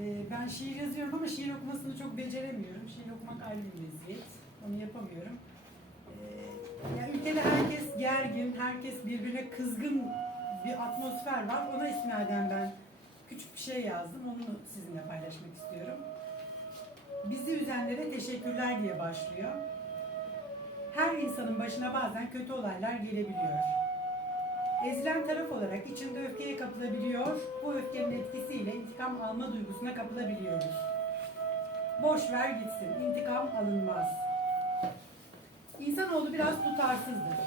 Ee, ben şiir yazıyorum ama şiir okumasını çok beceremiyorum. Şiir okumak ayrı bir meziyet. Onu yapamıyorum. Ee, ya ülkede herkes gergin, herkes birbirine kızgın bir atmosfer var. Ona istinaden ben küçük bir şey yazdım. Onu sizinle paylaşmak istiyorum. Bizi üzenlere teşekkürler diye başlıyor. Her insanın başına bazen kötü olaylar gelebiliyor. Ezilen taraf olarak içinde öfkeye kapılabiliyor, bu öfkenin etkisiyle intikam alma duygusuna kapılabiliyoruz. Boş ver gitsin, intikam alınmaz. İnsanoğlu biraz tutarsızdır.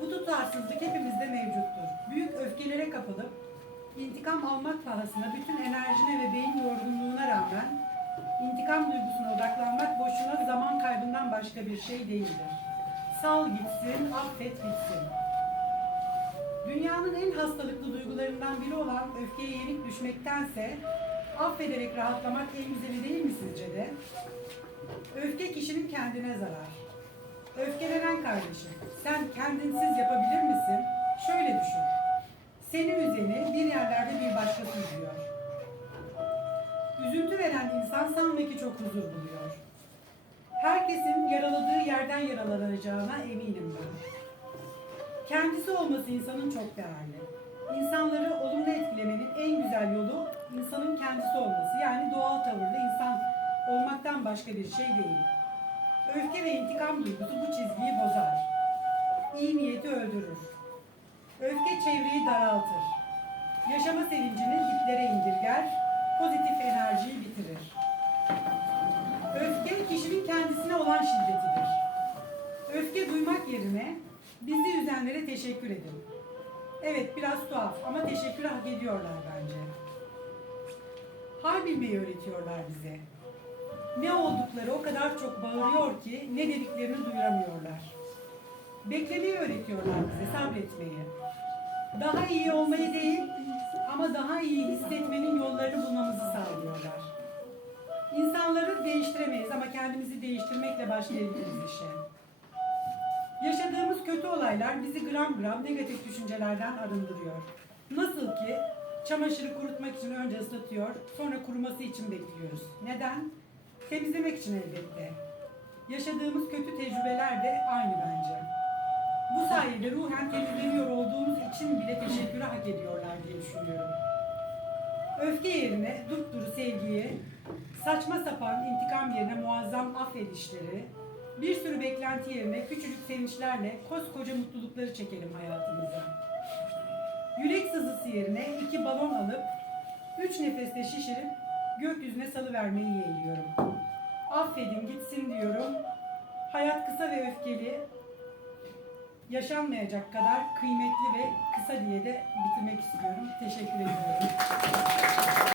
Bu tutarsızlık hepimizde mevcuttur. Büyük öfkelere kapılıp intikam almak pahasına bütün enerjine ve beyin yorgunluğuna rağmen intikam duygusuna odaklanmak boşuna zaman kaybından başka bir şey değildir. Sal gitsin, affet bitsin. Dünyanın en hastalıklı duygularından biri olan öfkeye yenik düşmektense affederek rahatlamak en güzeli değil mi sizce de? Öfke kişinin kendine zarar. Öfkelenen kardeşim, sen kendinsiz yapabilir misin? Şöyle düşün. Seni üzeni bir yerlerde bir başkası üzüyor. Üzüntü veren insan sanma ki çok huzur buluyor. Herkesin yaraladığı yerden yaralanacağına eminim ben. Kendisi olması insanın çok değerli. İnsanları olumlu etkilemenin en güzel yolu insanın kendisi olması. Yani doğal tavırlı insan olmaktan başka bir şey değil. Öfke ve intikam duygusu bu çizgiyi bozar. İyi niyeti öldürür. Öfke çevreyi daraltır. Yaşama sevincini diplere indirger, pozitif enerjiyi bitirir. Öfke kişinin kendisine olan şiddetidir. Öfke duymak yerine bizi üzenlere teşekkür edin. Evet biraz tuhaf ama teşekkür hak ediyorlar bence. Hal bilmeyi öğretiyorlar bize. Ne oldukları o kadar çok bağırıyor ki ne dediklerini duyuramıyorlar. Beklemeyi öğretiyorlar bize, sabretmeyi. Daha iyi olmayı değil ama daha iyi hissetmenin yollarını bulmamızı sağlıyorlar. İnsanları değiştiremeyiz ama kendimizi değiştirmekle başlayabiliriz işe. Yaşadığımız kötü olaylar bizi gram gram negatif düşüncelerden arındırıyor. Nasıl ki çamaşırı kurutmak için önce ıslatıyor, sonra kuruması için bekliyoruz. Neden? Temizlemek için elbette. Yaşadığımız kötü tecrübeler de aynı bence. Bu sayede ruhen temizleniyor olduğumuz için bile teşekkürü hak ediyorlar diye düşünüyorum. Öfke yerine dupduru sevgiyi, saçma sapan intikam yerine muazzam affedişleri, bir sürü beklenti yerine küçücük sevinçlerle koskoca mutlulukları çekelim hayatımıza. Yürek sızısı yerine iki balon alıp, üç nefeste şişirip gökyüzüne salıvermeyi yeğliyorum. Affedin gitsin diyorum. Hayat kısa ve öfkeli, yaşanmayacak kadar kıymetli ve kısa diye de bitirmek istiyorum. Teşekkür ediyorum.